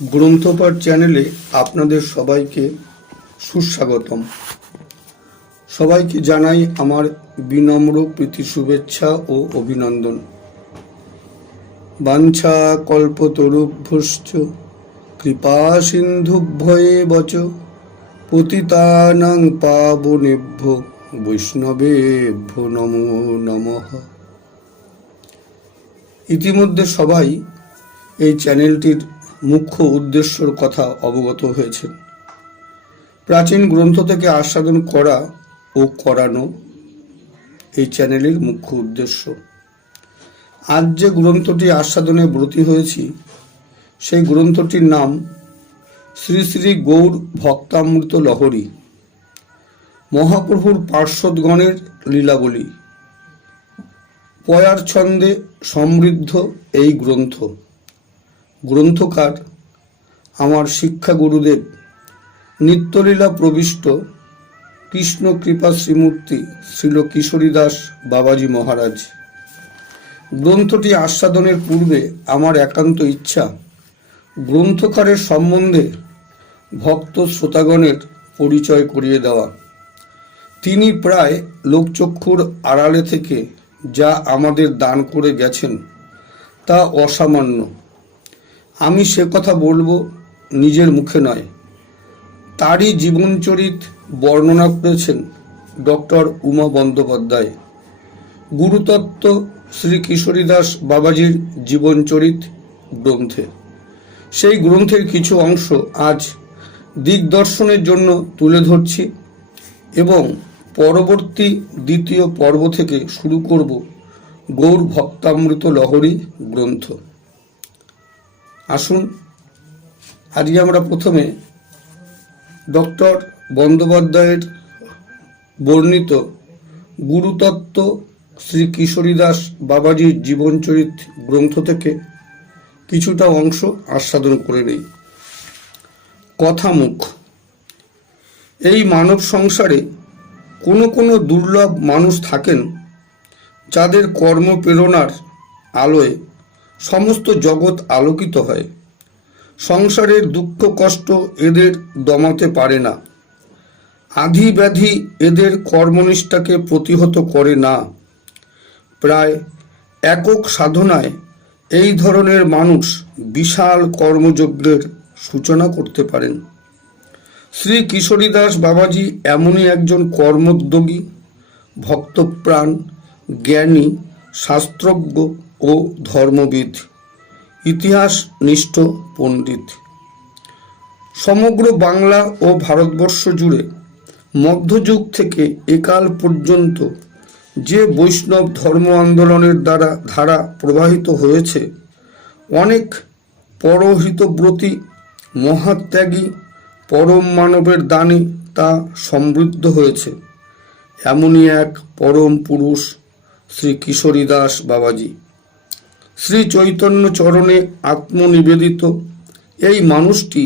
গ্রন্থপাঠ চ্যানেলে আপনাদের সবাইকে সুস্বাগতম। সবাইকে জানাই আমার বিনম্র প্রীতি শুভেচ্ছা ও অভিনন্দন। বাঞ্ছা কল্পতরুভ্যশ্চ কৃপা সিন্ধুভ্যেব চ পতিতানাং পাবনেভ্যো বৈষ্ণবেভ্যো নমো নমঃ। ইতিমধ্যে সবাই এই চ্যানেলটির মুখ্য উদ্দেশ্যর কথা অবগত হয়েছেন। প্রাচীন গ্রন্থ থেকে আস্বাদন করা ও করানো এই চ্যানেলের মুখ্য উদ্দেশ্য। আজ যে গ্রন্থটি আস্বাদনে ব্রতী হয়েছি সেই গ্রন্থটির নাম শ্রী শ্রী গৌর ভক্তামৃত লহরী, মহাপ্রভুর পার্শ্বদগণের লীলাবলী। পয়ার ছন্দে সমৃদ্ধ এই গ্রন্থ। গ্রন্থকার আমার শিক্ষা গুরুদেব নিত্যলীলা প্রবিষ্ট কৃষ্ণ কৃপা শ্রীমূর্তি শ্রীল কিশোরীদাস বাবাজি মহারাজ। গ্রন্থটি আস্বাদনের পূর্বে আমার একান্ত ইচ্ছা গ্রন্থকারের সম্বন্ধে ভক্ত শ্রোতাগণের পরিচয় করিয়ে দেওয়া। তিনি প্রায় লোকচক্ষুর আড়ালে থেকে যা আমাদের দান করে গেছেন তা অসামান্য। আমি সে কথা বলবো নিজের মুখে নয়, তারই জীবনচরিত বর্ণনা করেছেন ডক্টর উমা বন্দ্যোপাধ্যায় গুরুতত্ত্ব শ্রী কিশোরীদাস বাবাজির জীবনচরিত গ্রন্থে। সেই গ্রন্থের কিছু অংশ আজ দিগদর্শনের জন্য তুলে ধরছি এবং পরবর্তী দ্বিতীয় পর্ব থেকে শুরু করব গৌর ভক্তামৃত লহরী গ্রন্থ। আসুন আজকে আমরা প্রথমে ডক্টর বন্দ্যোপাধ্যায়ের বর্ণিত গুরুতত্ত্ব শ্রী কিশোরীদাস বাবাজির জীবনচরিত গ্রন্থ থেকে কিছুটা অংশ আস্বাদন করে নেই। কথামুখ। এই মানব সংসারে কোনো কোনো দুর্লভ মানুষ থাকেন যাদের কর্মপ্রেরণার আলোয় সমস্ত জগৎ আলোকিত হয়। সংসারের দুঃখ কষ্ট এদের দমাতে পারে না, আধি ব্যাধি এদের কর্মনিষ্ঠাকে প্রতিহত করে না। প্রায় একক সাধনায় এই ধরনের মানুষ বিশাল কর্মযজ্ঞের সূচনা করতে পারেন। শ্রী কিশোরীদাস বাবাজি এমনই একজন কর্মোদ্যোগী, ভক্তপ্রাণ, জ্ঞানী, শাস্ত্রজ্ঞ ও ধর্মবিদ, ইতিহাসনিষ্ঠ পণ্ডিত। সমগ্র বাংলা ও ভারতবর্ষ জুড়ে মধ্যযুগ থেকে একাল পর্যন্ত যে বৈষ্ণব ধর্ম আন্দোলনের ধারা প্রবাহিত হয়েছে, অনেক পরহিতব্রতী, মহাত্যাগী, পরম মানবের দানে তা সমৃদ্ধ হয়েছে। এমনই এক পরম পুরুষ শ্রী কিশোরীদাস বাবাজি। শ্রী চৈতন্য চরণে আত্মনিবেদিত এই মানুষটি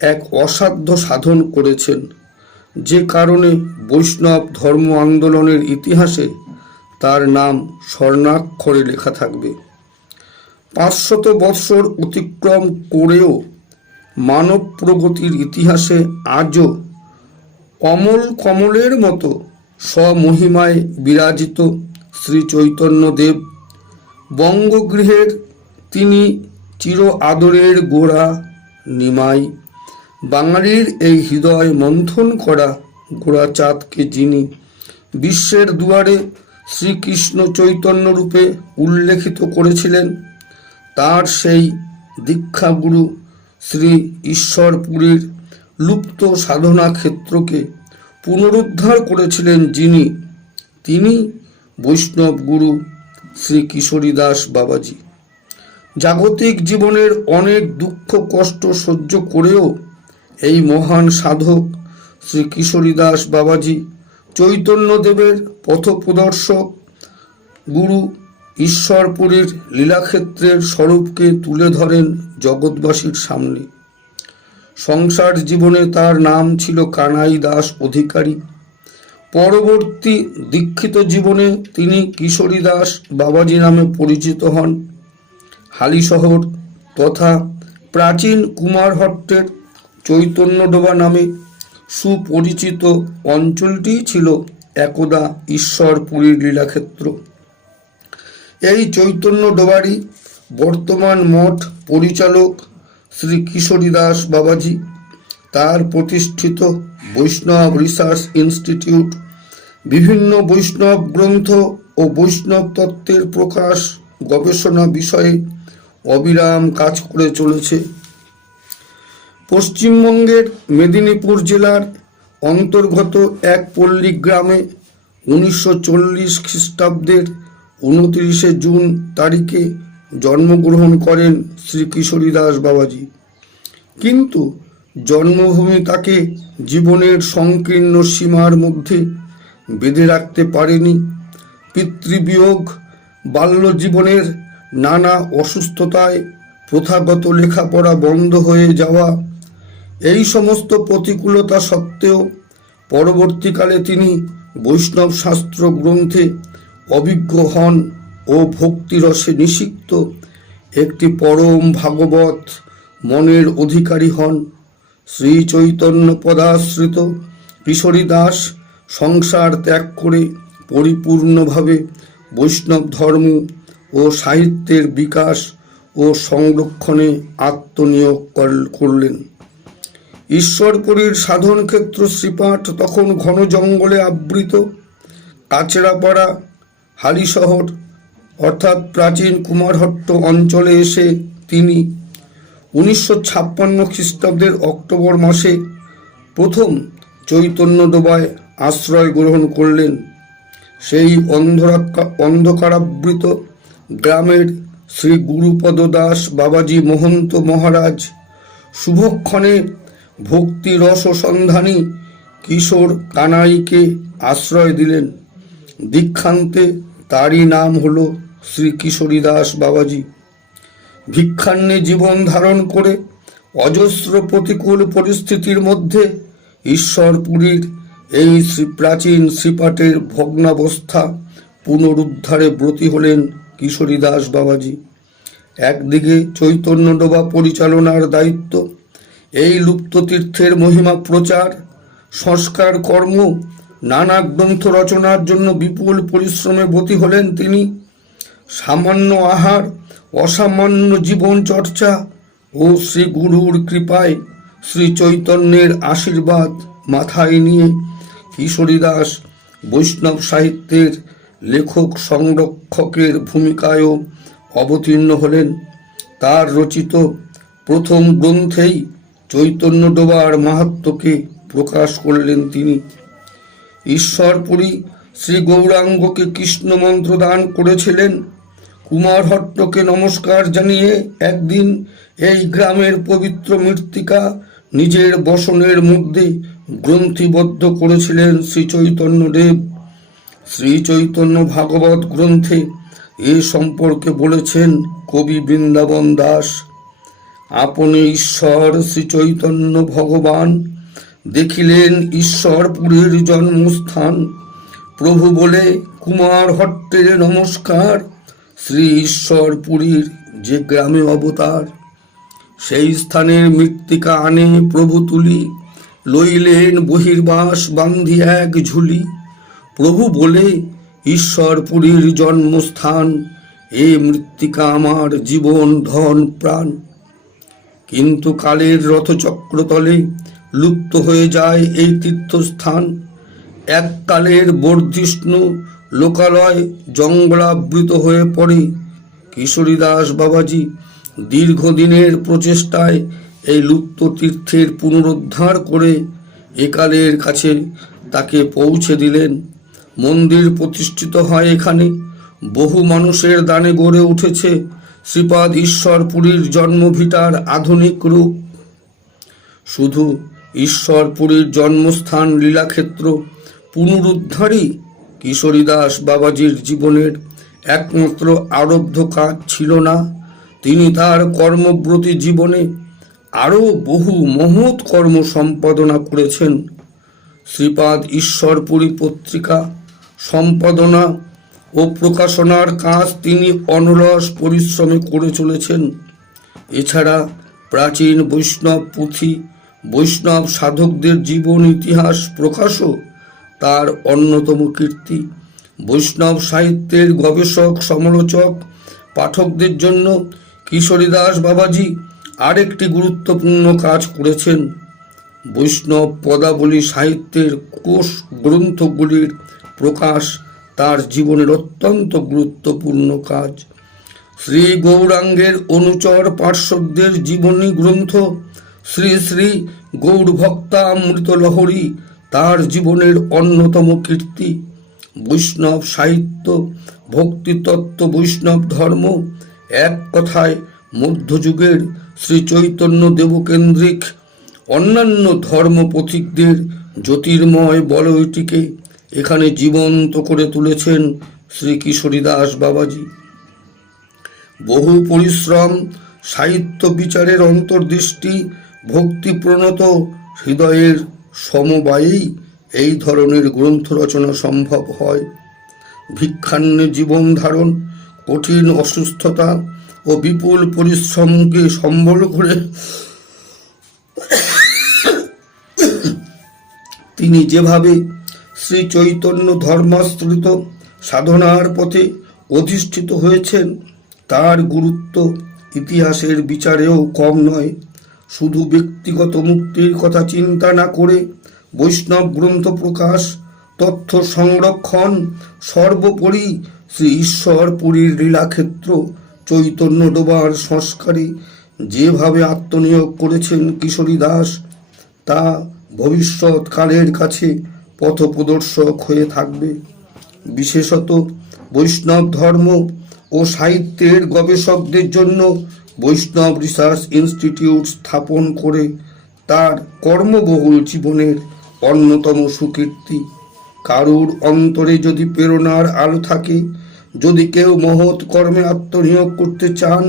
এক অসাধ্য সাধন করেছেন, যে কারণে বৈষ্ণব ধর্ম আন্দোলনের ইতিহাসে তার নাম স্বর্ণাক্ষরে লেখা থাকবে। 500 বৎসর অতিক্রম করেও মানব প্রগতির ইতিহাসে আজও অমল কমলের মতো স্বমহিমায় বিরাজিত শ্রী চৈতন্যদেব। বঙ্গগৃহের তিনি চির আদরের গোড়া নিমাই। বাঙালির এই হৃদয় মন্থন করা গোড়াচাঁদকে যিনি বিশ্বের দুয়ারে শ্রীকৃষ্ণ চৈতন্য রূপে উল্লেখিত করেছিলেন, তার সেই দীক্ষাগুরু শ্রী ঈশ্বরপুরীর লুপ্ত সাধনা ক্ষেত্রকে পুনরুদ্ধার করেছিলেন যিনি, তিনি বৈষ্ণব গুরু শ্রী কিশোরীদাস বাবাজি। জাগতিক জীবনের অনেক দুঃখ কষ্ট সহ্য করেও এই মহান সাধক শ্রী কিশোরীদাস বাবাজি চৈতন্যদেবের পথপ্রদর্শক গুরু ঈশ্বরপুরীর লীলাক্ষেত্রের স্বরূপকে তুলে ধরেন জগৎবাসীর সামনে। সংসার জীবনে তার নাম ছিল কানাই দাস অধিকারী। পরবর্তী দীক্ষিত জীবনে তিনি কিশোরীদাস বাবাজি নামে পরিচিত হন। হালিশহর তথা প্রাচীন কুমারহট্টের চৈতন্যডোবা নামে সুপরিচিত অঞ্চলটি ছিল একদা ঈশ্বরপুরীর লীলাক্ষেত্র। এই চৈতন্যডোবারই বর্তমান মঠ পরিচালক শ্রী কিশোরী দাস বাবাজি, তার প্রতিষ্ঠিত বৈষ্ণব রিসার্চ ইনস্টিটিউট বিভিন্ন বৈষ্ণব গ্রন্থ ও বৈষ্ণব তত্ত্বের প্রকাশ গবেষণা বিষয়ে অবিরাম কাজ করে চলেছে। পশ্চিমবঙ্গের মেদিনীপুর জেলার অন্তর্গত এক পল্লী গ্রামে 1940 খ্রিস্টাব্দের 29 জুন তারিখে জন্মগ্রহণ করেন শ্রী কিশোরী দাস বাবাজি। কিন্তু জন্মভূমি তাকে জীবনের সংকীর্ণ সীমার মধ্যে বেঁধে রাখতে পারেনি। পিতৃবিয়োগ, বাল্য জীবনের নানা অসুস্থতায় প্রথাগত লেখাপড়া বন্ধ হয়ে যাওয়া, এই সমস্ত প্রতিকূলতা সত্ত্বেও পরবর্তীকালে তিনি বৈষ্ণব শাস্ত্র গ্রন্থে অভিজ্ঞ হন ও ভক্তিরসে নিষিক্ত একটি পরম ভাগবত মনের অধিকারী হন। শ্রী চৈতন্য পদাশ্রিত কিশোরী দাস সংসার ত্যাগ করে পরিপূর্ণভাবে বৈষ্ণব ধর্ম ও সাহিত্যের বিকাশ ও সংরক্ষণে আত্মনিয়োগ করলেন। ঈশ্বরপুরীর সাধন ক্ষেত্র শ্রীপাঠ তখন ঘন জঙ্গলে আবৃত। কাচড়াপাড়া হালিশহর অর্থাৎ প্রাচীন কুমারহট্ট অঞ্চলে এসে তিনি 1956 খ্রিস্টাব্দের অক্টোবর মাসে প্রথম চৈতন্যডোবায় আশ্রয় গ্রহণ করলেন। সেই অন্ধকারাবৃত গ্রামের শ্রী গুরুপদ দাস বাবাজি মহন্ত মহারাজ শুভক্ষণে ভক্তি রস সন্ধানী কিশোর কানাইকে আশ্রয় দিলেন। দীক্ষান্তে তারই নাম হল শ্রী কিশোরী দাস বাবাজি। ভিক্ষান্নে জীবন ধারণ করে অজস্র প্রতিকূল পরিস্থিতির মধ্যে ঈশ্বরপুরীর এই প্রাচীন শ্রীপাঠের ভগ্নাবস্থা পুনরুদ্ধারে ব্রতী হলেন কিশোরী দাস বাবাজি। একদিকে চৈতন্যডোবা পরিচালনার দায়িত্ব, এই লুপ্ত তীর্থের মহিমা প্রচার, সংস্কার কর্ম, নানা গ্রন্থ রচনার জন্য বিপুল পরিশ্রমে ব্রতী হলেন তিনি। সামান্য আহার, অসামান্য জীবন চর্চা ও শ্রী গুরুর কৃপায়, শ্রী চৈতন্যের আশীর্বাদ মাথায় নিয়ে কিশোরী দাস বৈষ্ণব সাহিত্যের লেখক সংরক্ষকের ভূমিকায়ও অবতীর্ণ হলেন। তার রচিত প্রথম গ্রন্থেই চৈতন্যডোবার মাহাত্ম্যকে প্রকাশ করলেন তিনি। ঈশ্বরপুরী শ্রী গৌরাঙ্গকে কৃষ্ণ মন্ত্র দান করেছিলেন। কুমারহট্টকে নমস্কার জানিয়ে একদিন এই গ্রামের পবিত্র মৃত্তিকা নিজের বসনের মধ্যে গ্রন্থিবদ্ধ করেছিলেন শ্রী চৈতন্যদেব। শ্রী চৈতন্য ভাগবত গ্রন্থে এ সম্পর্কে বলেছেন কবি বৃন্দাবন দাস। আপনি ঈশ্বর শ্রী চৈতন্য ভগবান, দেখিলেন ঈশ্বরপুরীর জন্মস্থান। প্রভু বলে কুমারহট্টের নমস্কার, শ্রী ঈশ্বরপুরীর যে গ্রামে অবতার। সেই স্থানের মৃত্তিকা আনে প্রভু তুলি, লইলেন বহির্বাস বান্ধি এক ঝুলি। প্রভু বলে ঈশ্বরপুরীর জন্মস্থান, এ মৃত্তিকা আমার জীবন ধন প্রাণ। কিন্তু কালের রথচক্রতলে লুপ্ত হয়ে যায় এই তীর্থস্থান। এককালের বর্ধিষ্ণু লোকালয় জঙ্গলাবৃত হয়ে পড়ে। কিশোরী দাস বাবাজি দীর্ঘদিনের প্রচেষ্টায় এই লুপ্ত তীর্থের পুনরুদ্ধার করে একালের কাছে তাকে পৌঁছে দিলেন। মন্দির প্রতিষ্ঠিত হয় এখানে। বহু মানুষের দানে গড়ে উঠেছে শ্রীপাদ ঈশ্বরপুরীর জন্মভিটার আধুনিক রূপ। শুধু ঈশ্বরপুরীর জন্মস্থান লীলাক্ষেত্র পুনরুদ্ধারই কিশোরী দাস বাবাজির জীবনের একমাত্র আরব্ধ কাজ ছিল না। তিনি তার কর্মব্রতী জীবনে আরও বহু মহৎ কর্ম সম্পাদনা করেছেন। শ্রীপাদ ঈশ্বরপুরী পত্রিকা সম্পাদনা ও প্রকাশনার কাজ তিনি অনলস পরিশ্রমে করে চলেছেন। এছাড়া প্রাচীন বৈষ্ণব পুঁথি, বৈষ্ণব সাধকদের জীবন ইতিহাস প্রকাশও তার অন্যতম কীর্তি। বৈষ্ণব সাহিত্যের গবেষক, সমালোচক, পাঠকদের জন্য কিশোরীদাস বাবাজি আরেকটি গুরুত্বপূর্ণ কাজ করেছেন। বৈষ্ণব পদাবলী সাহিত্যের কোষ গ্রন্থগুলির প্রকাশ তার জীবনের অত্যন্ত গুরুত্বপূর্ণ কাজ। শ্রী গৌরাঙ্গের অনুচর পার্শ্বদের জীবনী গ্রন্থ শ্রী শ্রী গৌরভক্তামৃত লহরী তার জীবনের অন্যতম কীর্তি। বৈষ্ণব সাহিত্য, ভক্তিতত্ত্ব, বৈষ্ণব ধর্ম, এক কথায় মধ্যযুগের শ্রী চৈতন্য দেবকেন্দ্রিক অন্যান্য ধর্ম পথিকদের জ্যোতির্ময় বলয়টিকে এখানে জীবন্ত করে তুলেছেন শ্রী কিশোরীদাস বাবাজি। বহু পরিশ্রম, সাহিত্য বিচারের অন্তর্দৃষ্টি, ভক্তিপ্রণত হৃদয়ের সমবায়েই এই ধরনের গ্রন্থ রচনা সম্ভব হয়। ভিক্ষান্নে জীবন ধারণ, কঠিন অসুস্থতা ও বিপুল পরিশ্রমকে সম্বল করে তিনি যেভাবে শ্রী চৈতন্য ধর্মাশ্রিত সাধনার পথে অধিষ্ঠিত হয়েছেন, তার গুরুত্ব ইতিহাসের বিচারেও কম নয়। শুধু ব্যক্তিগত মুক্তির কথা চিন্তা না করে বৈষ্ণব গ্রন্থ প্রকাশ, তথ্য সংরক্ষণ, সর্বোপরি শ্রী ঈশ্বরপুরীর লীলাক্ষেত্র চৈতন্য ডোবার সংস্কারে যেভাবে আত্মনিয়োগ করেছেন কিশোরীদাস, তা ভবিষ্যৎকালের কাছে পথপ্রদর্শক হয়ে থাকবে। বিশেষত বৈষ্ণব ধর্ম ও সাহিত্যের গবেষকদের জন্য বৈষ্ণব রিসার্চ ইনস্টিটিউট স্থাপন করে তার কর্মবহুল জীবনের অন্যতম সুকীর্তি। কারুর অন্তরে যদি প্রেরণার আলো থাকে, যদি কেউ মহৎ কর্মে আত্মনিয়োগ করতে চান,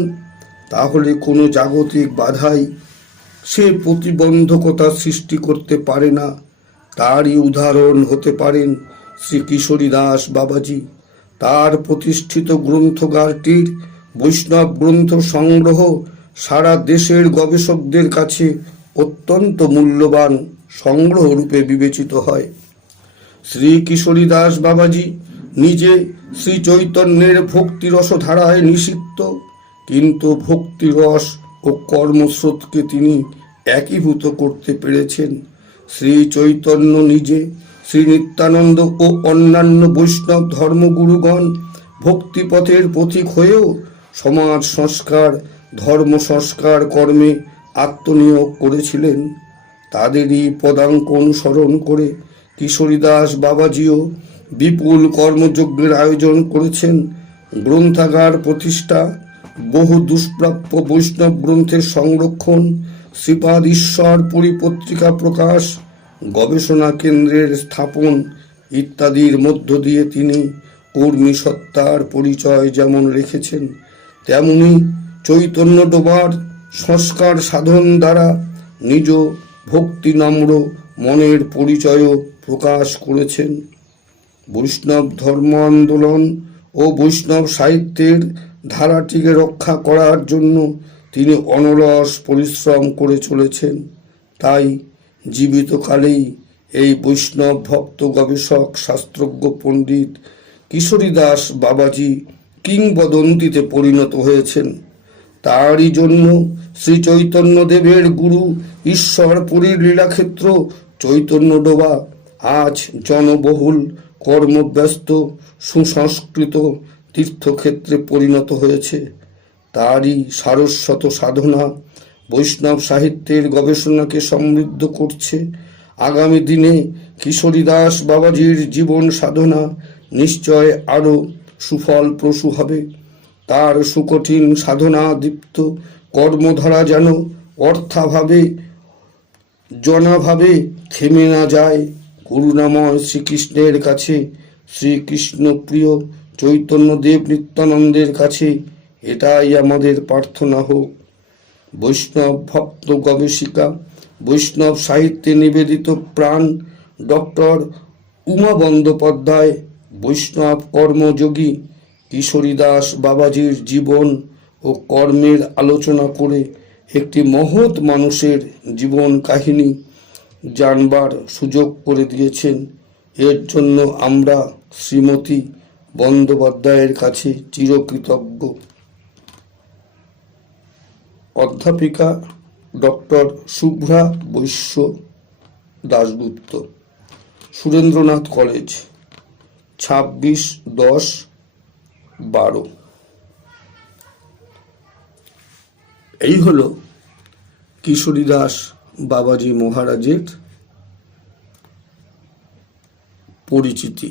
তাহলে কোনো জাগতিক বাধাই সে প্রতিবন্ধকতা সৃষ্টি করতে পারে না। তারই উদাহরণ হতে পারেন শ্রী কিশোরীদাস বাবাজি। তার প্রতিষ্ঠিত গ্রন্থাগারটির বৈষ্ণব গ্রন্থ সংগ্রহ সারা দেশের গবেষকদের কাছে অত্যন্ত মূল্যবান সংগ্রহ রূপে বিবেচিত হয়। শ্রী কিশোরীদাস বাবাজি নিজে শ্রী চৈতন্যের ভক্তিরস ধারায় নিষিক্ত, কিন্তু ভক্তিরস ও কর্মস্রোতকে তিনি একীভূত করতে পেরেছেন। শ্রী চৈতন্য নিজে, শ্রী নিত্যানন্দ ও অন্যান্য বৈষ্ণব ধর্মগুরুগণ ভক্তিপথের পথিক হয়েও সমাজ সংস্কার, ধর্ম সংস্কার কর্মে আত্মনিয়োগ করেছিলেন। তাদেরই পদাঙ্ক অনুসরণ করে কিশোরীদাস বাবাজিও বিপুল কর্মযজ্ঞের আয়োজন করেছেন। গ্রন্থাগার প্রতিষ্ঠা, বহু দুষ্প্রাপ্য বৈষ্ণব গ্রন্থের সংরক্ষণ, শ্রীপাদ ঈশ্বরপুরী পত্রিকা প্রকাশ, গবেষণা কেন্দ্রের স্থাপন ইত্যাদির মধ্য দিয়ে তিনি কর্মী সত্তার পরিচয় যেমন রেখেছেন, তেমনি চৈতন্য ডোবার সংস্কার সাধন দ্বারা নিজ ভক্তিনম্র মনের পরিচয়ও প্রকাশ করেছেন। বৈষ্ণব ধর্ম আন্দোলন ও বৈষ্ণব সাহিত্যের ধারাটিকে রক্ষা করার জন্য তিনি অনলস পরিশ্রম করে চলেছেন। তাই জীবিতকালেই এই বৈষ্ণব ভক্ত, গবেষক, শাস্ত্রজ্ঞ পণ্ডিত কিশোরীদাস বাবাজি কিংবদন্তিতে পরিণত হয়েছেন। তারই জন্য শ্রী চৈতন্যদেবের গুরু ঈশ্বরপুরীর লীলাক্ষেত্র চৈতন্য ডোবা আজ জনবহুল, কর্মব্যস্ত, সুসংস্কৃত তীর্থক্ষেত্রে পরিণত হয়েছে। তারই সারস্বত সাধনা বৈষ্ণব সাহিত্যের গবেষণাকে সমৃদ্ধ করছে। আগামী দিনে কিশোরীদাস বাবাজির জীবন সাধনা নিশ্চয় আরও সুফলপ্রসূ হবে। তার সুকঠিন সাধনা দীপ্ত কর্মধারা যেন অর্থাভাবে, জনাভাবে থেমে না যায়। করুণাময় শ্রীকৃষ্ণের কাছে, শ্রীকৃষ্ণ প্রিয় চৈতন্যদেব নিত্যানন্দের কাছে এটাই আমাদের প্রার্থনা হোক। বৈষ্ণব ভক্ত গবেষিকা, বৈষ্ণব সাহিত্যে নিবেদিত প্রাণ ডক্টর উমা বন্দ্যোপাধ্যায় বৈষ্ণব কর্মযোগী কিশোরীদাস বাবাজির জীবন ও কর্মের আলোচনা করে একটি মহৎ মানুষের জীবন কাহিনী জানবার সুযোগ করে দিয়েছেন। এর জন্য আমরা শ্রীমতী বন্দ্যোপাধ্যায়ের কাছে চিরকৃতজ্ঞ। অধ্যাপিকা ডক্টর শুভ্রা বৈশ্য দাশগুপ্ত, সুরেন্দ্রনাথ কলেজ, 26/10/12। এই হলো কিশোরীদাস বাবাজি মহারাজের পরিচিতি।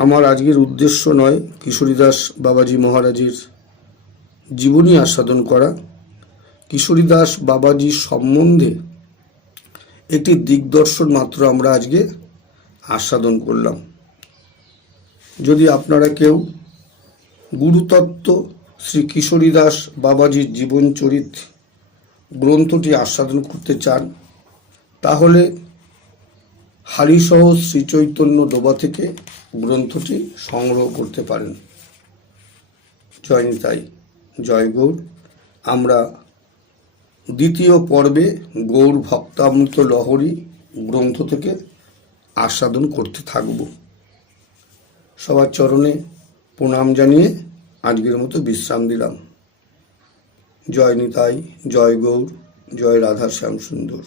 আমার আজকের উদ্দেশ্য নয় কিশোরীদাস বাবাজি মহারাজের জীবনী আস্বাদন করা, কিশোরীদাস বাবাজি সম্বন্ধে একটি দিগদর্শন মাত্র আমরা আজকে আস্বাদন করলাম। যদি আপনারা কেউ গুরুতত্ত্ব শ্রী কিশোরীদাস বাবাজির জীবনচরিত গ্রন্থটি আস্বাদন করতে চান, তাহলে হারিসহ শ্রীচৈতন্য ডোবা থেকে গ্রন্থটি সংগ্রহ করতে পারেন। জয় নিতাই, জয় গৌর। আমরা দ্বিতীয় পর্বে গৌর ভক্তামৃত লহরী গ্রন্থ থেকে আস্বাদন করতে থাকব। সবার চরণে প্রণাম জানিয়ে আজকের মতো বিশ্রাম দিলাম। জয় নিতাই, জয় গৌর, জয় রাধা শ্যাম সুন্দর।